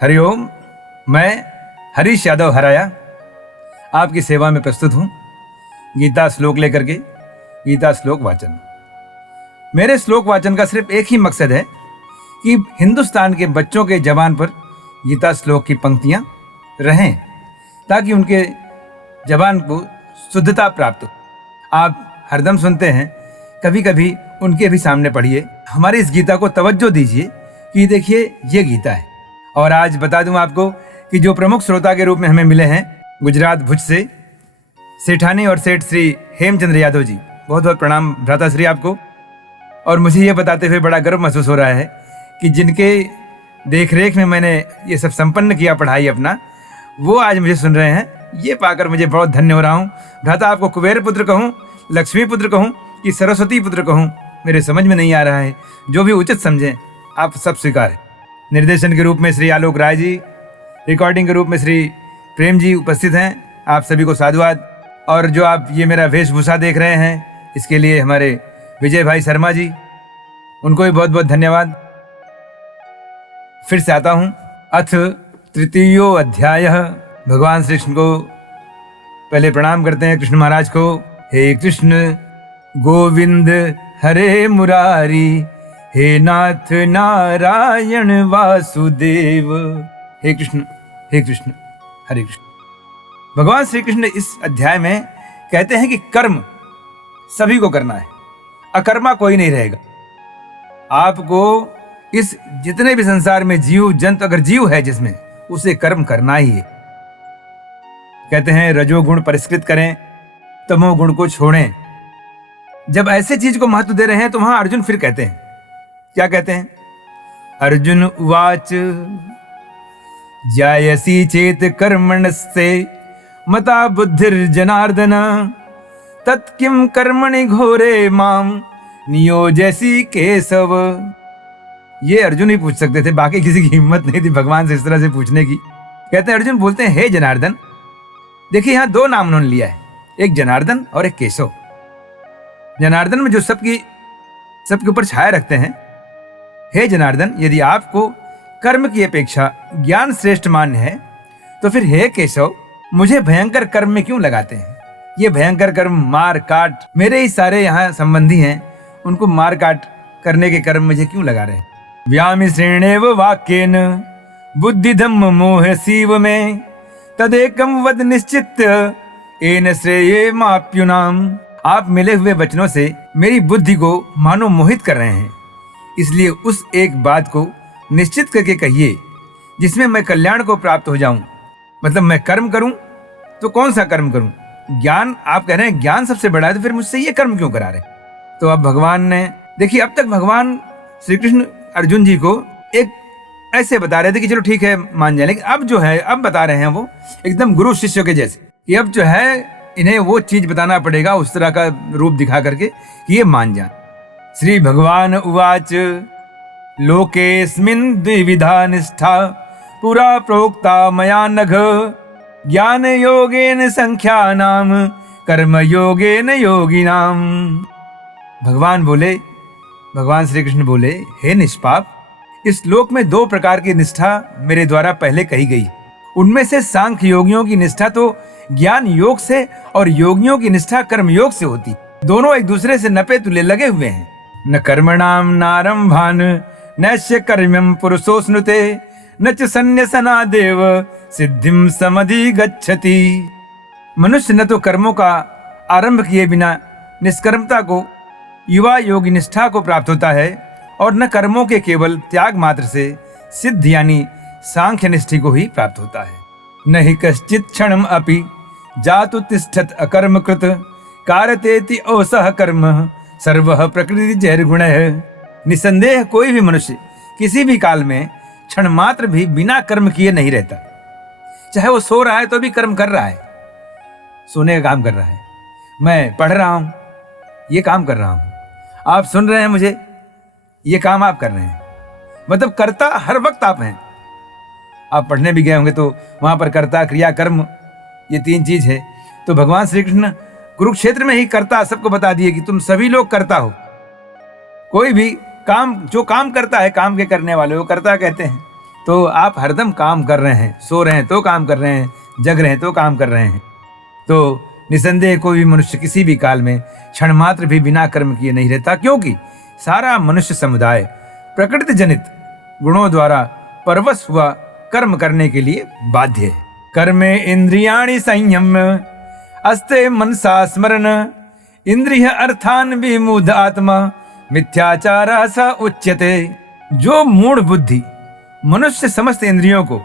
हरिओम। मैं हरीश यादव हराया आपकी सेवा में प्रस्तुत हूँ गीता श्लोक लेकर के। गीता श्लोक वाचन। मेरे श्लोक वाचन का सिर्फ एक ही मकसद है कि हिंदुस्तान के बच्चों के जबान पर गीता श्लोक की पंक्तियाँ रहें, ताकि उनके जबान को शुद्धता प्राप्त हो। आप हरदम सुनते हैं, कभी कभी उनके भी सामने पढ़िए। हमारी इस गीता को तवज्जो दीजिए कि देखिए ये गीता है। और आज बता दूं आपको कि जो प्रमुख श्रोता के रूप में हमें मिले हैं गुजरात भुज से सेठानी और सेठ श्री हेमचंद्र यादव जी, बहुत बहुत प्रणाम भ्राता श्री आपको। और मुझे ये बताते हुए बड़ा गर्व महसूस हो रहा है कि जिनके देख रेख में मैंने ये सब संपन्न किया पढ़ाई अपना, वो आज मुझे सुन रहे हैं। ये पाकर मुझे बहुत धन्य हो रहा हूँ। भ्राता आपको कुबेर पुत्र कहूँ, लक्ष्मी पुत्र कहूँ कि सरस्वती पुत्र कहूँ, मेरे समझ में नहीं आ रहा है। जो भी उचित समझें आप सब स्वीकार है। निर्देशन के रूप में श्री आलोक राय जी, रिकॉर्डिंग के रूप में श्री प्रेम जी उपस्थित हैं। आप सभी को साधुवाद। और जो आप ये मेरा वेशभूषा देख रहे हैं, इसके लिए हमारे विजय भाई शर्मा जी, उनको भी बहुत बहुत धन्यवाद। फिर से आता हूँ। अथ तृतीयो अध्याय। भगवान श्री कृष्ण को पहले प्रणाम करते हैं, कृष्ण महाराज को। हे कृष्ण गोविंद हरे मुरारी, हे नाथ नारायण वासुदेव। हे कृष्ण हरे कृष्ण। भगवान श्री कृष्ण इस अध्याय में कहते हैं कि कर्म सभी को करना है, अकर्मा कोई नहीं रहेगा। आपको इस जितने भी संसार में जीव जंतु, अगर जीव है जिसमें, उसे कर्म करना ही है। कहते हैं रजोगुण परिष्कृत करें, तमोगुण को छोड़ें। जब ऐसे चीज को महत्व दे रहे हैं तो वहां अर्जुन फिर कहते हैं, क्या कहते हैं? अर्जुन उवाच जायसी चेत कर्मणस्ते मता बुद्धिर्जनार्दन, तत्किम कर्मणि घोरे माम नियोजसी केशव। ये अर्जुन ही पूछ सकते थे, बाकी किसी की हिम्मत नहीं थी भगवान से इस तरह से पूछने की। कहते हैं, अर्जुन बोलते हैं, हे जनार्दन। देखिए यहां दो नाम उन्होंने लिया है, एक जनार्दन और एक केशव। जनार्दन में जो सबके ऊपर छाया रखते हैं। हे जनार्दन, यदि आपको कर्म की अपेक्षा ज्ञान श्रेष्ठ मान्य है तो फिर हे केशव, मुझे भयंकर कर्म में क्यों लगाते हैं? ये भयंकर कर्म, मार काट, मेरे ही सारे यहाँ संबंधी हैं, उनको मार काट करने के कर्म मुझे क्यों लगा रहे हैं? व्यामिश्रेणेव वाक्येन बुद्धि धम्म मोह सीव में, तदेकम वद निश्चित एन श्रेये माप्युनाम। आप मिले हुए वचनों से मेरी बुद्धि को मानो मोहित कर रहे हैं, इसलिए उस एक बात को निश्चित करके कहिए जिसमें मैं कल्याण को प्राप्त हो जाऊं। मतलब मैं कर्म करूं तो कौन सा कर्म करूं? ज्ञान, आप कह रहे हैं ज्ञान सबसे बड़ा है, तो फिर मुझसे ये कर्म क्यों करा रहे? तो अब भगवान ने, देखिए अब तक भगवान श्री कृष्ण अर्जुन जी को एक ऐसे बता रहे थे कि चलो ठीक है मान जाए, लेकिन अब जो है, अब बता रहे हैं वो एकदम गुरु शिष्य के जैसे कि अब जो है इन्हें वो चीज बताना पड़ेगा, उस तरह का रूप दिखा करके कि ये मान जाए। श्री भगवान उवाच लोकेस्मिन् द्विविधा निष्ठा पुरा प्रोक्ता मया नघ, ज्ञान योगेन संख्यानाम कर्म योगेन योगिनाम। भगवान श्री कृष्ण बोले, हे निष्पाप, इस लोक में दो प्रकार की निष्ठा मेरे द्वारा पहले कही गई। उनमें से सांख्य योगियों की निष्ठा तो ज्ञान योग से और योगियों की निष्ठा कर्म योग से होती। दोनों एक दूसरे से नपे तुले लगे हुए हैं। न कर्मणाम नारंभान नैश्य कर्म्यम पुरुषो स्नुते, न च संन्यसना देव सिद्धिम समधि गच्छति। मनुष्य न तो कर्मों का आरंभ किए बिना निष्कर्मता को, युवा योगी निष्ठा को प्राप्त होता है, और न कर्मों के केवल त्याग मात्र से सिद्ध यानी सांख्य निष्ठि को ही प्राप्त होता है। न हि कश्चित् क्षणम अपि जातु तिष्ठत अकर्म कृत, कारतेति औसह कर्म सर्वः प्रकृति जैर्गुणः। निसंदेह कोई भी मनुष्य किसी भी काल में क्षण मात्र भी बिना कर्म किए नहीं रहता। चाहे वो सो रहा है तो भी कर्म कर रहा है, सोने का काम कर रहा है। मैं पढ़ रहा हूं, ये काम कर रहा हूं। आप सुन रहे हैं मुझे, ये काम आप कर रहे हैं। मतलब कर्ता हर वक्त आप हैं। आप पढ़ने भी गए होंगे तो वहां पर कर्ता, क्रिया, कर्म, ये तीन चीज है। तो भगवान श्री कृष्ण कुरुक्षेत्र में ही कर्ता सबको बता दिए कि तुम सभी लोग कर्ता हो। कोई भी काम जो काम करता है, काम के करने वाले वो कर्ता कहते हैं। तो आप हरदम काम कर रहे हैं, सो रहे हैं तो काम कर रहे हैं, जग रहे हैं तो काम कर रहे हैं। तो निसंदेह कोई भी मनुष्य किसी भी काल में क्षण मात्र भी बिना कर्म किए नहीं रहता, क्योंकि सारा मनुष्य समुदाय प्रकृति जनित गुणों द्वारा परवश हुआ कर्म करने के लिए बाध्य है। कर्मे इंद्रियाणि संयम्य अस्ते मनसा स्मरण इंद्रिय अर्थान विमूढ़ आत्मा मिथ्याचार स उच्यते। जो मूढ़ बुद्धि मनुष्य समस्त इंद्रियों को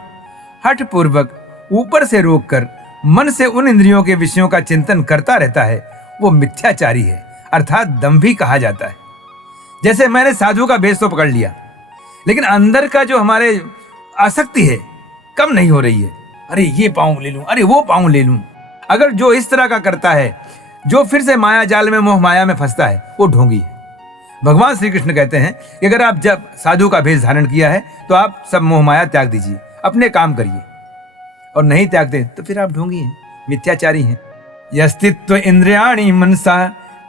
हठ पूर्वक ऊपर से रोककर मन से उन इंद्रियों के विषयों का चिंतन करता रहता है, वो मिथ्याचारी है, अर्थात दंभी कहा जाता है। जैसे मैंने साधु का भेष तो पकड़ लिया, लेकिन अंदर का जो हमारे आसक्ति है कम नहीं हो रही है। अरे ये पाऊं ले लूं, अरे वो पाऊं ले लूं। अगर जो इस तरह का करता है, जो फिर से माया जाल में मोह माया में फंसता है, वो ढोंगी है। भगवान श्री कृष्ण कहते हैं कि अगर आप जब साधु का भेष धारण किया है तो आप सब मोह माया त्याग दीजिए, अपने काम करिए, और नहीं त्यागते तो फिर आप ढोंगी हैं, मिथ्याचारी हैं। यस्तित्व इंद्रियाणि मनसा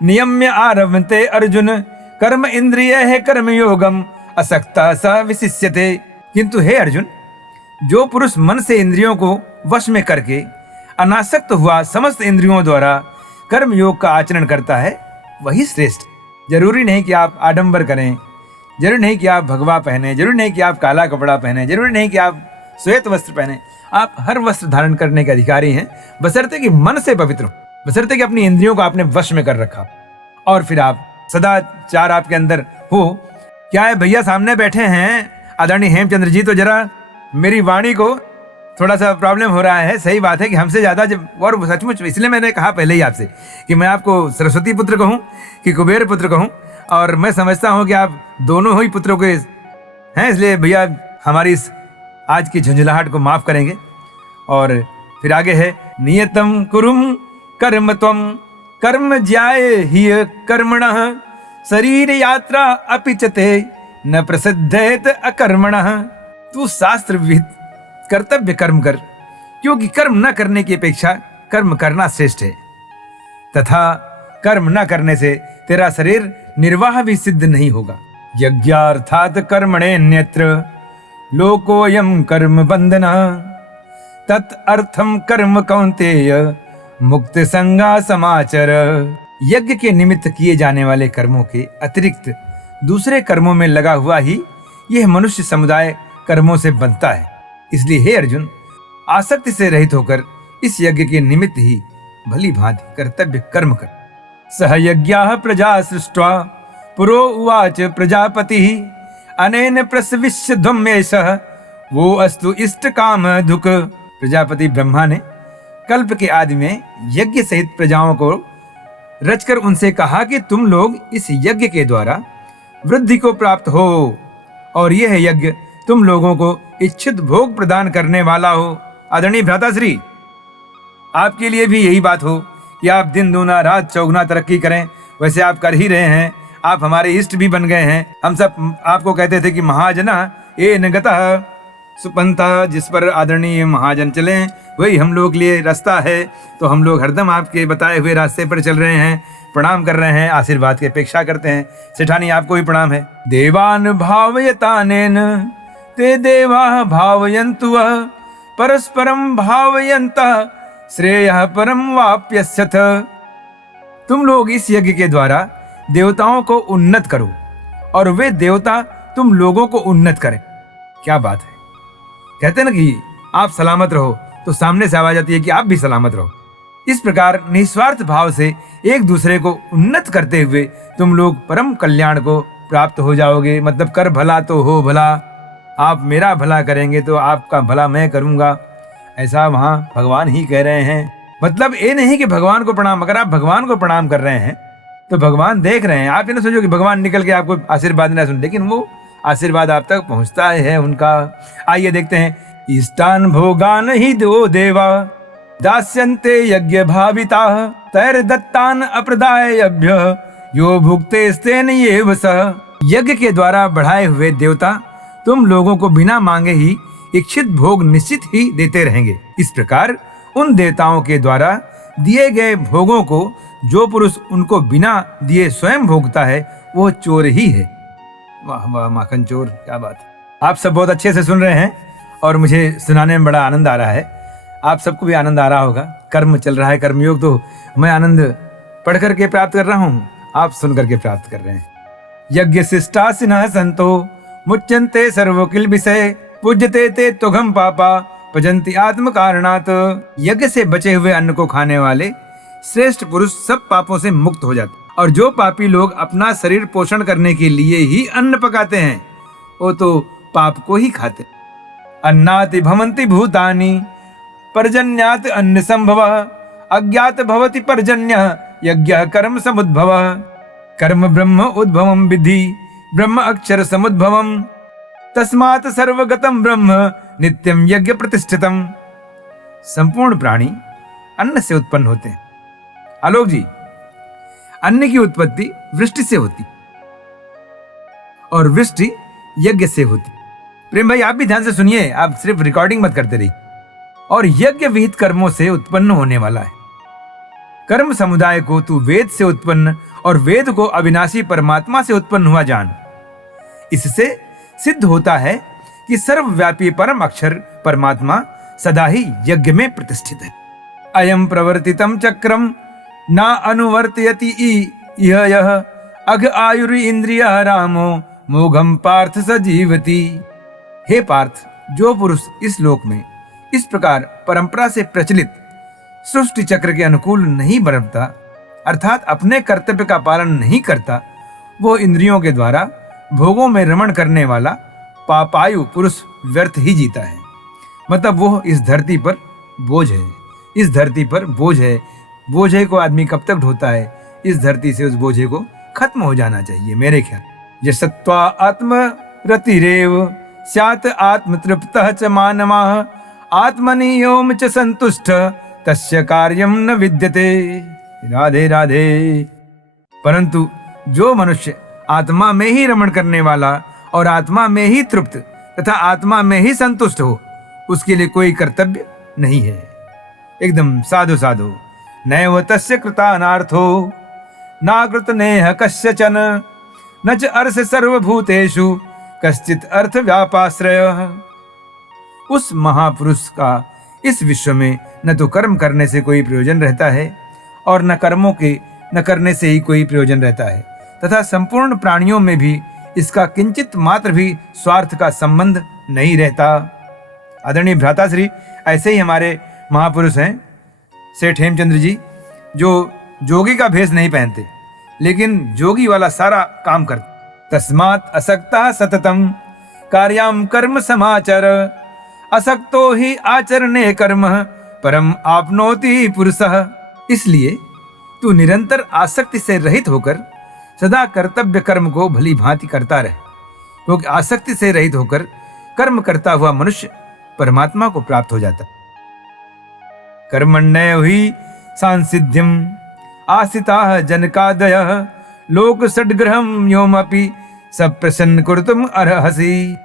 नियम्य आरभते अर्जुन कर्म इंद्रिय है कर्म योगम असक्ता स विशिष्यते। किंतु हे अर्जुन, जो पुरुष मन से इंद्रियों को वश में करके अनासक्त हुआ समस्त इंद्रियों द्वारा कर्म योग का आचरण करता है, वही श्रेष्ठ। जरूरी नहीं कि आप आडंबर करें, जरूरी नहीं कि आप भगवा पहने, जरूरी नहीं कि आप काला कपड़ा पहने, जरूरी नहीं कि आप श्वेत वस्त्र पहने। आप हर वस्त्र धारण करने के अधिकारी हैं, बशर्ते कि मन से पवित्र हो, बशर्ते कि अपनी इंद्रियों को आपने वश में कर रखा, और फिर आप सदाचार आपके अंदर हो। क्या है भैया, सामने बैठे हैं आदरणीय हेमचंद्र जी, तो जरा मेरी वाणी को थोड़ा सा प्रॉब्लम हो रहा है। सही बात है कि हमसे ज्यादा जब, और सचमुच इसलिए मैंने कहा पहले ही आपसे कि मैं आपको सरस्वती पुत्र कहूं कि कुबेर पुत्र कहूं, और मैं समझता हूं कि आप दोनों ही पुत्रों के हैं, इसलिए भैया हमारी इस आज की झुंझलाहट को माफ करेंगे। और फिर आगे है नियतम कुरुम कर्म त्वम कर्म ज्याय ही कर्मणः शरीर यात्रा अपिचते न प्रसिद्धेत अकर्मणः। तू शास्त्र विहित कर्तव्य कर्म कर, क्योंकि कर्म न करने की अपेक्षा कर्म करना श्रेष्ठ है, तथा कर्म न करने से तेरा शरीर निर्वाह भी सिद्ध नहीं होगा। यज्ञार्थात कर्मणेन्यत्र लोकोयम कर्म बंधना तत् अर्थम कर्म कौन्तेय मुक्त संगा समाचर। यज्ञ के निमित्त किए जाने वाले कर्मों के अतिरिक्त दूसरे कर्मों में लगा हुआ ही यह मनुष्य समुदाय कर्मों से बनता है। इसलिए हे अर्जुन, आसक्ति से रहित होकर इस यज्ञ के निमित्त ही भली भांति कर्तव्य कर्म कर। सह यज्ञाः प्रजा सृष्ट्वा पुरो उवाच प्रजापति अनेन प्रसविष्य ध्वमेशः वो अस्तु इष्ट काम धुक। प्रजापति ब्रह्मा ने कल्प के आदि में यज्ञ सहित प्रजाओं को रचकर उनसे कहा कि तुम लोग इस यज्ञ के द्वारा वृद्धि को प्राप्त हो, और यह यज्ञ तुम लोगों को इच्छित भोग प्रदान करने वाला हो। आदरणीय भ्राताश्री, आपके लिए भी यही बात हो कि आप दिन दूना रात चौगुना तरक्की करें, वैसे आप कर ही रहे हैं। आप हमारे इष्ट भी बन गए हैं। हम सब आपको कहते थे कि महाजना ए नगतः सुपंथा, जिस पर आदरणीय महाजन चलें वही हम लोग लिए रास्ता है। तो हम लोग हरदम आपके बताए हुए रास्ते पर चल रहे हैं, प्रणाम कर रहे हैं, आशीर्वाद की अपेक्षा करते हैं। सेठानी आपको भी प्रणाम है। देवान भावयतानेन ते देवा भावयन्तु परस्परम भावयन्तः श्रेयः परम वाप्यस्यथ। तुम लोग इस यज्ञ के द्वारा देवताओं को उन्नत करो और वे देवता तुम लोगों को उन्नत करें। क्या बात है। कहते हैं ना कि आप सलामत रहो तो सामने से आवाज आती है कि आप भी सलामत रहो। इस प्रकार निस्वार्थ भाव से एक दूसरे को उन्नत करते हुए तुम लोग परम कल्याण को प्राप्त हो जाओगे। मतलब कर भला तो हो भला, आप मेरा भला करेंगे तो आपका भला मैं करूंगा, ऐसा वहां भगवान ही कह रहे हैं। मतलब ये नहीं कि भगवान को प्रणाम, अगर आप भगवान को प्रणाम कर रहे हैं तो भगवान देख रहे हैं। आप ये ना सोचो कि भगवान निकल के आपको आशीर्वाद ना सुन, लेकिन वो आशीर्वाद आप तक पहुंचता है उनका। आइए देखते हैं। इष्टान भोगान ही दो देवा दास्यन्ते यज्ञ भाविता तैर दत्तान अप्रदायभ्य यो भुक्ते स्तेन येव सः। यज्ञ के द्वारा बढ़ाए हुए देवता तुम लोगों को बिना मांगे ही इच्छित भोग निश्चित ही देते रहेंगे। इस प्रकार उन देवताओं के द्वारा दिए गए भोगों को जो पुरुष उनको बिना दिए स्वयं भोगता है वो चोर ही है। वाह वाह, माखन चोर, क्या बात है। आप सब बहुत अच्छे से सुन रहे हैं और मुझे सुनाने में बड़ा आनंद आ रहा है। आप सबको भी आनंद आ रहा होगा। कर्म चल रहा है, कर्मयोग, तो मैं आनंद पढ़ करके प्राप्त कर रहा हूँ, आप सुन करके प्राप्त कर रहे हैं। यज्ञ शिष्टासिनः संतो मुच्यन्ते सर्वकिल विषय पूज्यते ते तुघम पापा भजन्ति आत्म कारणात्। यज्ञ से बचे हुए अन्न को खाने वाले श्रेष्ठ पुरुष सब पापों से मुक्त हो जाते, और जो पापी लोग अपना शरीर पोषण करने के लिए ही अन्न पकाते हैं वो तो पाप को ही खाते। अन्नाति भवन्ति भूतानि पर्जन्यात् अन्न संभव अज्ञात भवति पर्जन्यः यज्ञः कर्म समुद्भवः। कर्म ब्रह्म उद्भवं विद्धि ब्रह्म अक्षर समुद्भवम् तस्मात् सर्वगतं ब्रह्म नित्यं यज्ञ प्रतिष्ठितम्। संपूर्ण प्राणी अन्न से उत्पन्न होते हैं। आलोक जी, अन्न की उत्पत्ति वृष्टि से होती और वृष्टि यज्ञ से होती। प्रेम भाई, आप भी ध्यान से सुनिए, आप सिर्फ रिकॉर्डिंग मत करते रहिए। और यज्ञ विहित कर्मों से उत्पन्न होने वाला है। कर्म समुदाय को तू वेद से उत्पन्न और वेद को अविनाशी परमात्मा से उत्पन्न हुआ जान। इससे सिद्ध होता है कि सर्वव्यापी परम अक्षर परमात्मा सदा ही यज्ञ में प्रतिष्ठित है। अयम प्रवर्तितम चक्रम ना अनुवर्तयति इह यह अघ आयुर इंद्रिय रामो मोघम पार्थ सजीवति। हे पार्थ, जो पुरुष इस लोक में इस प्रकार परंपरा से प्रचलित सृष्टि चक्र के अनुकूल नहीं बरतता, अर्थात अपने कर्तव्य का पालन नहीं करता, वो इंद्रियों के द्वारा भोगों में रमण करने वाला पापायु पुरुष व्यर्थ ही जीता है। मतलब वो इस धरती पर बोझ है, इस धरती पर बोझ है। बोझे को आदमी कब तक ढोता है? इस धरती से उस बोझे को खत्म हो जाना चाहिए मेरे ख्याल। यशत्वा आत्मरतिरेव स्यात् आत्मतृप्तः च मानवः आत्मनि योम च संतुष्ट तस्य कार्यम न विद्यते। राधे राधे। परंतु जो मनुष्य आत्मा में ही रमण करने वाला और आत्मा में ही तृप्त तथा आत्मा में ही संतुष्ट हो, उसके लिए कोई कर्तव्य नहीं है। एकदम साधु साधु। नैव तस्य कृतानार्थो नाकृत नेह कस्यचन न च अर्थ सर्वभूतेषु कश्चित् अर्थ व्यापाश्रयः। उस महापुरुष का इस विश्व में न तो कर्म करने से कोई प्रयोजन रहता है और न कर्मों के न करने से ही कोई प्रयोजन रहता है, तथा संपूर्ण प्राणियों में भी इसका किंचित मात्र भी स्वार्थ का संबंध नहीं रहता। आदरणीय भ्राताश्री, ऐसे ही हमारे महापुरुष हैं सेठ हेमचंद्र जी, जो जोगी का भेष नहीं पहनते लेकिन जोगी वाला सारा काम करते। तस्मात् असक्ता सततम कार्याम कर्म समाचर असक्तो ही आचरणे कर्म परम आपनोति पुरुषः। इसलिए तू निरंतर आसक्ति से रहित होकर सदा कर्तव्य कर्म को भली भांति करता रहे, क्योंकि आसक्ति से रहित होकर कर्म करता हुआ मनुष्य परमात्मा को प्राप्त हो जाता। कर्मण्येव हि सांसिध्यम आसिताः जनकादयः लोक षड्ग्रहं योमपि सप्रसन्न कुरुतुम अर्हसि।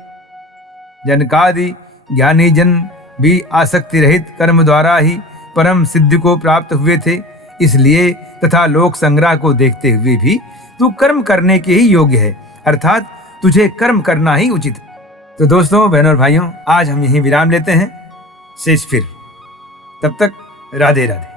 जनकादि ज्ञानी जन भी आसक्ति रहित कर्म द्वारा ही परम सिद्धि को प्राप्त हुए थे, इसलिए तथा लोक संग्रह को देखते हुए भी तू कर्म करने के ही योग्य है, अर्थात तुझे कर्म करना ही उचित है। तो दोस्तों, बहनों और भाइयों, आज हम यहीं विराम लेते हैं। शेष फिर, तब तक राधे राधे।